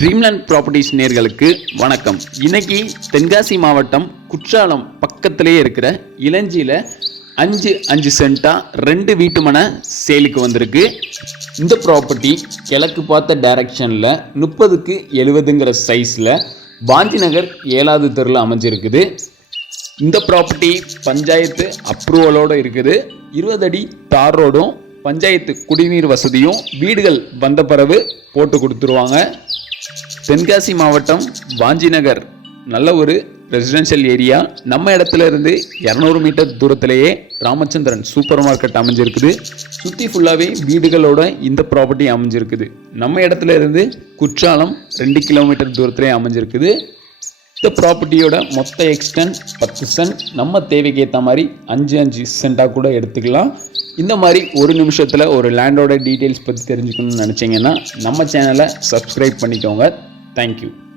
Dreamland properties நேர்களுக்கு வணக்கம். இன்னைக்கு தென்காசி மாவட்டம் குற்றாலம் பக்கத்திலேயே இருக்கிற இளஞ்சியில் அஞ்சு அஞ்சு சென்ட்டாக ரெண்டு வீட்டு மனை சேலுக்கு வந்திருக்கு. இந்த ப்ராப்பர்ட்டி கிழக்கு பார்த்த டைரக்ஷனில் முப்பதுக்கு எழுபதுங்கிற சைஸில் பாஞ்சி நகர் ஏழாவது தெருவில் அமைஞ்சிருக்குது. இந்த ப்ராப்பர்ட்டி பஞ்சாயத்து அப்ரூவலோடு இருக்குது. இருபது அடி தார் ரோடும் பஞ்சாயத்து குடிநீர் வசதியும் வீடுகள் வந்த பிறகு போட்டு கொடுத்துருவாங்க. தென்காசி மாவட்டம் வாஞ்சிநகர். நல்ல ஒரு ரெசிடென்ஷியல் ஏரியா நம்ம இடத்துல இருந்து இரநூறு மீட்டர் தூரத்திலேயே ராமச்சந்திரன் சூப்பர் மார்க்கெட் அமைஞ்சிருக்குது. சுற்றி ஃபுல்லாகவே வீடுகளோட இந்த ப்ராப்பர்ட்டி அமைஞ்சிருக்குது. நம்ம இடத்துல இருந்து குற்றாலம் ரெண்டு கிலோமீட்டர் தூரத்திலே அமைஞ்சிருக்குது. இந்த ப்ராப்பர்ட்டியோட மொத்த எக்ஸ்டென்ட் பத்து சென்ட் நம்ம தேவைக்கு ஏற்ற மாதிரி அஞ்சு அஞ்சு சென்ட்டாக கூட எடுத்துக்கலாம். இந்த மாதிரி ஒரு நிமிஷத்தில் ஒரு லேண்டோட டீட்டெயில்ஸ் பற்றி தெரிஞ்சுக்கணும்னு நினச்சிங்கன்னா நம்ம சேனலை சப்ஸ்கிரைப் பண்ணிக்கோங்க. Thank you.